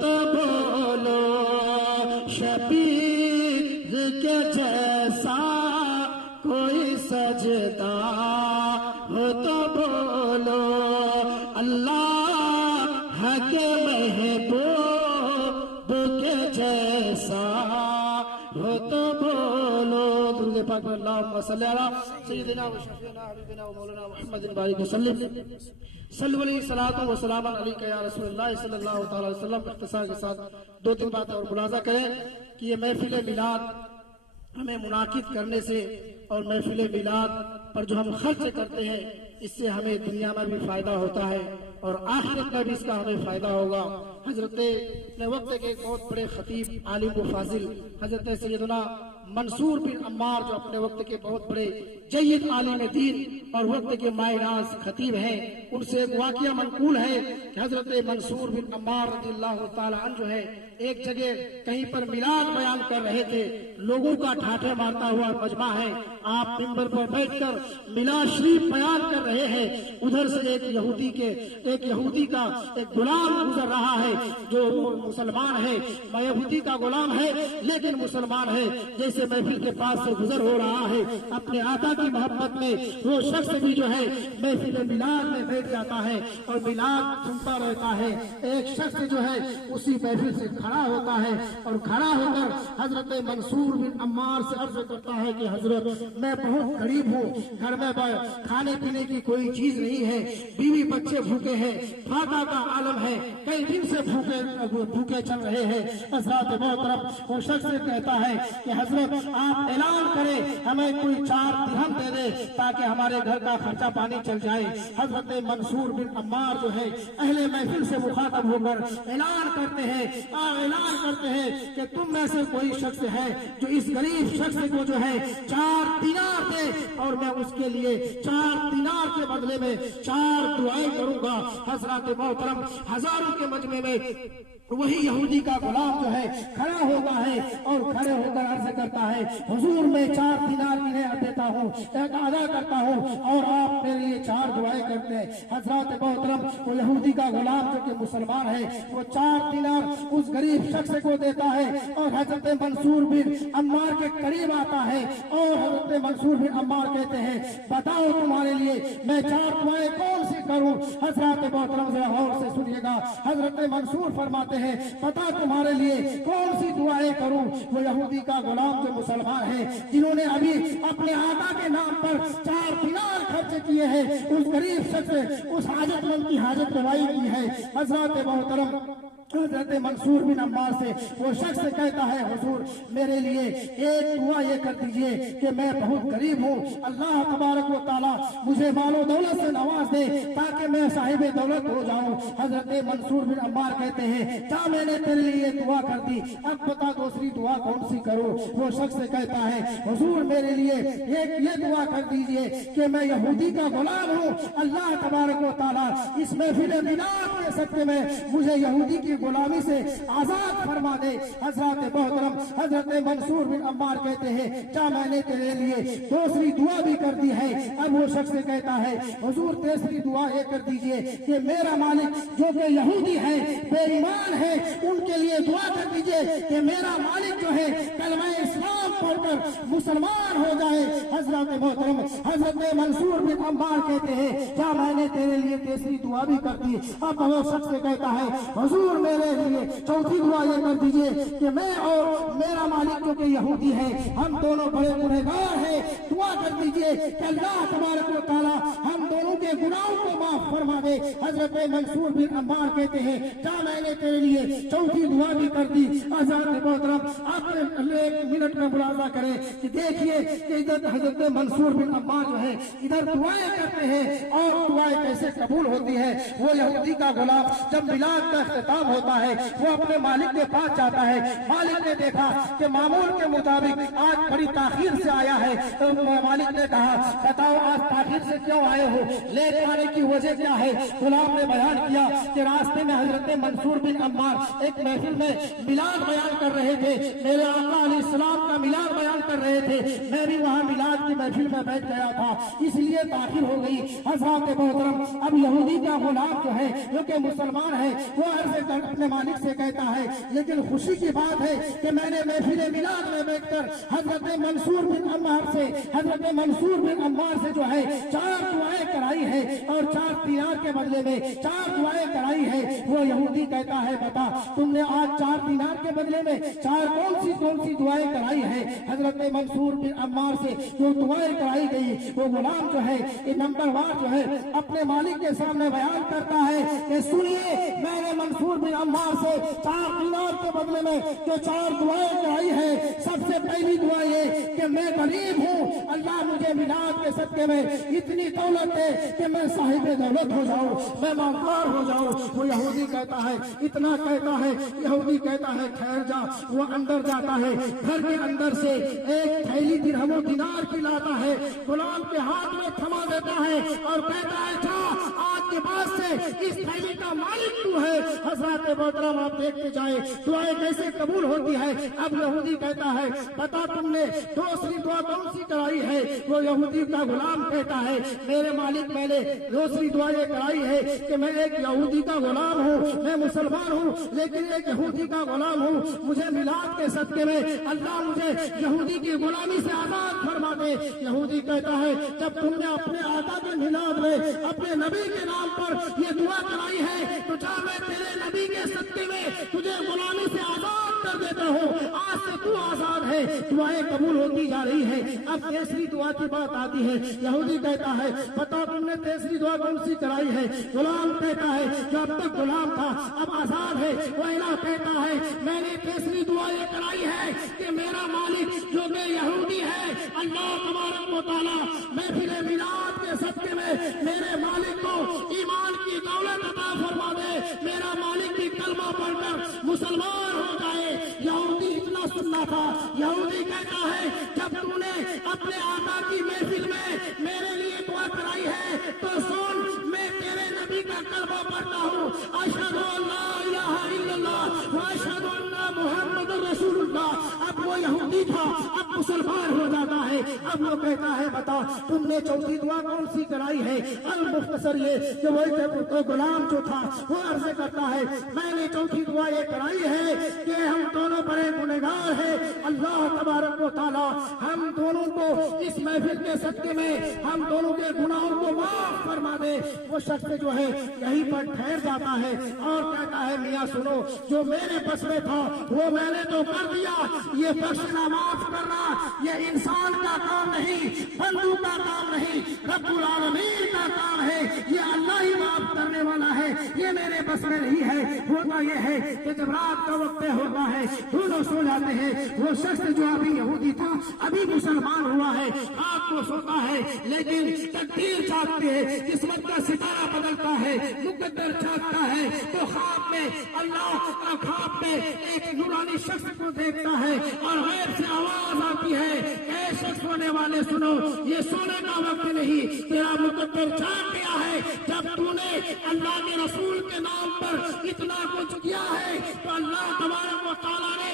تو بولو شبیر کے جیسا کوئی سجدہ ہو تو بولو اللہ کے محبوب کے جیسا ہو تو بولو. درود پاک پر اللہم صلی علی سیدنا و شفیعنا حبیبنا و مولانا محمد بارک وسلم. صلو علیہ الصلوۃ والسلام علیک یا رسول اللہ صلی اللہ تعالی علیہ وسلم. اختصار کے ساتھ دو تین باتیں اور ملاحظہ کریں کہ یہ محفل میلاد ہمیں منعقد کرنے سے اور محفل میلاد پر جو ہم خرچ کرتے ہیں اس سے ہمیں دنیا میں بھی فائدہ ہوتا ہے اور آخرت میں بھی اس کا ہمیں فائدہ ہوگا. حضرت اپنے وقت کے ایک بہت بڑے خطیب عالم و فاضل حضرت سیدنا منصور بن عمار جو اپنے وقت کے بہت بڑے جید عالم دین اور وقت کے ماہ ناز خطیب ہیں، ان سے ایک واقعہ منقول ہے کہ حضرت منصور بن عمار رضی اللہ تعالی عنہ جو ہے ایک جگہ کہیں پر میلاد بیان کر رہے تھے. لوگوں کا ٹھاٹھے مارتا ہوا مجمع ہے، آپ منبر پر بیٹھ کر میلاد شریف بیان کر رہے ہیں. ادھر سے ایک یہودی کا ایک غلام گزر رہا ہے جو مسلمان ہے، یہودی کا غلام ہے لیکن مسلمان ہے. جیسے محفل کے پاس سے گزر ہو رہا ہے اپنے آقا کی محبت میں وہ شخص بھی جو ہے محفل میلاد میں بیٹھ جاتا ہے اور میلاد سنتا رہتا ہے. ایک شخص جو ہے اسی محفل سے کھڑا ہوتا ہے اور کھڑا ہو کر حضرت منصور بن عمار سے عرض کرتا ہے کہ حضرت میں بہت غریب ہوں، گھر میں کھانے پینے کی کوئی چیز نہیں ہے، بیوی بچے بھوکے ہیں، فاقہ کا عالم ہے، کئی دن سے بھوکے چل رہے ہیں. حضرت محترم وہ شخص سے کہتا ہے کہ حضرت آپ اعلان کریں ہمیں کوئی 4 درہم دے دے تاکہ ہمارے گھر کا خرچہ پانی چل جائے. حضرت منصور بن عمار جو ہے اہل محفل سے مخاطب ہو کر اعلان کرتے ہیں کہ تم میں سے کوئی شخص ہے جو اس غریب شخص کو جو ہے 4 دینار دے اور میں اس کے لیے 4 دینار کے بدلے میں 4 دعائیں کروں گا. حضرات محترم ہزاروں کے مجمع میں وہی یہودی کا غلام جو ہے کھڑا ہوتا ہے اور کھڑے ہو کر عرض کرتا ہے حضور میں 4 دینار انہیں دیتا ہوں، ایک ادا کرتا ہوں اور آپ میرے لیے 4 دعائیں کرتے ہیں. حضرات محترم وہ یہودی کا غلام جو کہ مسلمان ہے وہ 4 دینار اس غریب شخص کو دیتا ہے اور حضرت منصور بن عمار کے قریب آتا ہے اور حضرت منصور بن عمار کہتے ہیں بتاؤ تمہارے لیے میں 4 دعائیں کون سی کروں. حضرات محترم ذرا غور سے سنیے گا. حضرت منصور فرماتے ہیں پتا تمہارے لیے کون سی دعائیں کروں. وہ یہودی کا غلام جو مسلمان ہے جنہوں نے ابھی اپنے آقا کے نام پر 4 دینار خرچ کیے ہیں اس غریب شخص اس حاجت مند کی حاجت روائی کی ہے. حضرات محترم حضرت منصور بن عمار سے وہ شخص کہتا ہے حضور میرے لیے ایک دعا یہ کر دیجئے کہ میں بہت غریب ہوں، اللہ تبارک و تعالی مجھے مال و دولت سے نواز دے تاکہ میں صاحب دولت ہو جاؤں. حضرت منصور بن عمار کہتے ہیں کیا میں نے تیرے لیے دعا کر دی، اب بتا دوسری دعا کون سی کروں. وہ شخص کہتا ہے حضور میرے لیے ایک یہ دعا کر دیجئے کہ میں یہودی کا غلام ہوں، اللہ تبارک و تعالی اس محفل میلاد کے صدقے میں مجھے یہودی کی غلامی سے آزاد فرما دے. حضرات محترم حضرت منصور بن عمار کہتے ہیں کیا میں نے تیرے لیے دوسری دعا بھی کر دی ہے. اب وہ شخص کہتا ہے حضور تیسری دعا یہ کر دیجئے کہ میرا مالک جو کہ یہودی ہے بے ایمان ہے ان کے لیے دعا کر دیجئے کہ میرا مالک جو ہے کلمہ اسلام پڑھ کر مسلمان ہو جائے. حضرات محترم حضرت منصور بن عمار کہتے ہیں کیا میں نے تیرے لیے تیسری دعا بھی کر دی. اب وہ شخص کہتا ہے حضور میرے لیے چوتھی دعا یہ کر دیجئے کہ میں اور میرا مالک جو کہ یہودی ہے ہم دونوں بڑے گنہگار ہیں، دعا کر دیجئے کہ اللہ تبارک و تعالی ہم دونوں کے گناہوں کو معاف فرما دے. حضرت منصور بن عمار کہتے ہیں کیا میں نے تیرے لیے چوتھی دعا بھی کر دی. حضرت محترم آپ ایک منٹ میں ملاحظہ کریں کہ دیکھیے کہ ادھر حضرت منصور بن عمار جو ہے ادھر دعائیں کرتے ہیں اور دعائیں کیسے قبول ہوتی ہے. وہ یہودی کا غلام جب میلاد کا اختتام ہوتا ہے وہ اپنے مالک کے پاس جاتا ہے. مالک نے دیکھا کہ معمول کے مطابق آج بڑی تاخیر سے آیا ہے. تو مالک نے کہا بتاؤ آج تاخیر سے کیوں آئے ہو, لیٹ آنے کی وجہ کیا ہے؟ غلام نے بیان کیا کہ راستے میں حضرت منصور بن عمار ایک محفل میں میلاد بیان کر رہے تھے, میرے آقا علیہ السلام کا میلاد بیان کر رہے تھے, میں بھی وہاں میلاد کی محفل میں بیٹھ گیا تھا, اس لیے تاخیر ہو گئی. حضرات محترم, اب یہودی کا غلام جو ہے جو کہ مسلمان ہے وہ عرض اپنے مالک سے کہتا ہے لیکن خوشی کی بات ہے کہ میں نے محفل میلاد میں بیٹھ کر حضرت منصور بن عمار سے جو ہے 4 دعائیں کرائی ہے اور 4 دینار کے بدلے میں 4 دعائیں کرائی ہے. وہ یہودی کہتا ہے بتا تم نے آج 4 دینار کے بدلے میں 4 کون سی دعائیں کرائی ہے؟ حضرت منصور بن عمار سے جو دعائیں کرائی گئی وہ غلام جو ہے یہ نمبر وار جو ہے اپنے مالک کے سامنے بیان کرتا ہے کہ سنیے میں نے منصور بن عمار سے 4 دینار کے بدلے میں جو 4 دعائیں کرائی ہے. سب سے پہلی دعا یہ کہ میں غریب ہوں, اللہ مجھے میلاد کے صدقے میں اتنی دولت دے کہ میں صاحب دولت ہو جاؤں, میں مالدار ہو جاؤں. وہ یہودی کہتا ہے اتنا کہتا ہے, یہودی کہتا ہے ٹھہر جا. وہ اندر جاتا ہے, گھر کے اندر سے ایک تھیلی درہم و دینار کی لاتا ہے, غلام کے ہاتھ میں تھما دیتا ہے اور کہتا ہے جا آج کے بعد سے اس تھیلی کا مالک تو ہے. حضرات محترم آپ دیکھتے جائیں دعائیں کیسے قبول ہوتی ہے. اب یہودی کہتا ہے بتا تم نے دوسری دعا کون سی کرائی ہے؟ وہ یہودی کا غلام کہتا ہے میرے مالک میں نے دوسری دعا یہ کرائی ہے کہ میں ایک یہودی کا غلام ہوں, میں مسلمان ہوں لیکن ایک یہودی کا غلام ہوں, مجھے میلاد کے صدقے میں اللہ مجھے یہودی کی غلامی سے آزاد فرما دے. یہودی کہتا ہے جب تم نے اپنے آقا کے میلاد میں اپنے نبی کے نام پر یہ دعا کرائی ہے تو جا میں تیرے نبی کے صدقے میں تجھے غلامی سے آزاد کر دیتا ہوں, آج سے تو آزاد ہے. دعائیں قبول ہوتی جا رہی ہے. اب تیسری دعا کی بات آتی ہے. یہودی کہتا ہے بتا تم نے تیسری دعا کون سی کرائی ہے؟ غلام کہتا ہے جو اب تک غلام تھا اب آزاد ہے. وہ الہ کہتا ہے میں نے تیسری دعا یہ کرائی ہے کہ میرا مالک جو کہ یہودی ہے اللہ تبارک و تعالیٰ محفل میلاد کے صدقے میں میرے مالک کو ایمان کی دولت عطا فرما دے, میرا مالک بھی کلمہ پڑھ کر مسلمان ہو جائے. یہودی اتنا سننا تھا. یہودی کہتا ہے جب تم نے اپنے آقا کی محفل میں میرے لیے دعا کرائی ہے تو سن میں تیرے نبی کا کلمہ پڑھتا ہوں, اشہد ان لا الہ الا اللہ و اشہد ان محمد رسول اللہ. اب وہ یہودی تھا اب مسلمان ہو جاتا ہے. اب وہ کہتا ہے بتا تم نے چوتھی دعا کون سی کرائی ہے؟ المختصر یہ کہ وہ غلام جو تھا وہ عرض کرتا ہے میں نے چوتھی دعا یہ کرائی ہے کہ ہم دونوں بڑے گنہگار ہیں, اللہ تبارک و تعالیٰ ہم دونوں کو اس محفل کے صدقے میں ہم دونوں کے گناہوں کو معاف فرما دے. وہ شخص جو ہے یہیں پر ٹھہر جاتا ہے اور کہتا ہے میاں سنو جو میرے بس میں تھا وہ میں نے تو کر دیا, یہ بخشنا معاف کرنا یہ انسان کا کام نہیں, بندوں کا کام نہیں, رب العالمین کا کام ہے, یہ اللہ ہی معاف کرنے والا ہے, یہ میرے بس میں نہیں ہے. ہوتا یہ ہے کہ جب رات کا وقت ہوتا ہے دونوں سو جاتے ہیں. وہ شخص جو ابھی یہودی تھا ابھی مسلمان ہوا ہے رات کو سوتا ہے لیکن تقدیر چاہتے ہے, قسمت کا ستارہ بدلتا ہے, مقدر چاہتا ہے تو خواب میں اللہ خواب میں ایک نورانی شخص کو دیکھتا ہے اور غیب سے آواز آتی ہے اے شخص ہونے والے سنو یہ سونے کا وقت نہیں, تیرا مقدر چاہ گیا ہے. جب تو نے اللہ کے رسول کے نام پر اتنا کچھ کیا ہے تو اللہ تبارک و تعالیٰ نے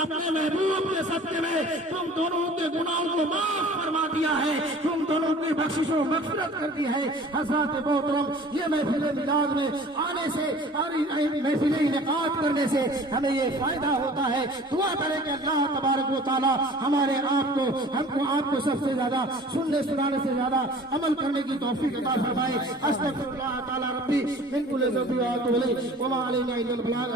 اپنے محبوب کے صدقے میں تم دونوں کے گناہوں کو معاف فرما دیا ہے, تم دونوں کی بخشش و مغفرت کر دی ہے. حضرات محترم یہ محفل میلاد میں آنے سے اور محفل انعقاد کرنے سے ہمیں یہ فائدہ ہوتا ہے. دعا کریں کہ اللہ تبارک و تعالیٰ ہمارے آپ کو ہم کو آپ کو سب سے زیادہ سننے سنانے سے زیادہ عمل کرنے کی توفیق عطا فرمائے. استغفر اللہ تعالیٰ ربی من کل ذنب و اتوب الیہ وما علینا الا البلاغ.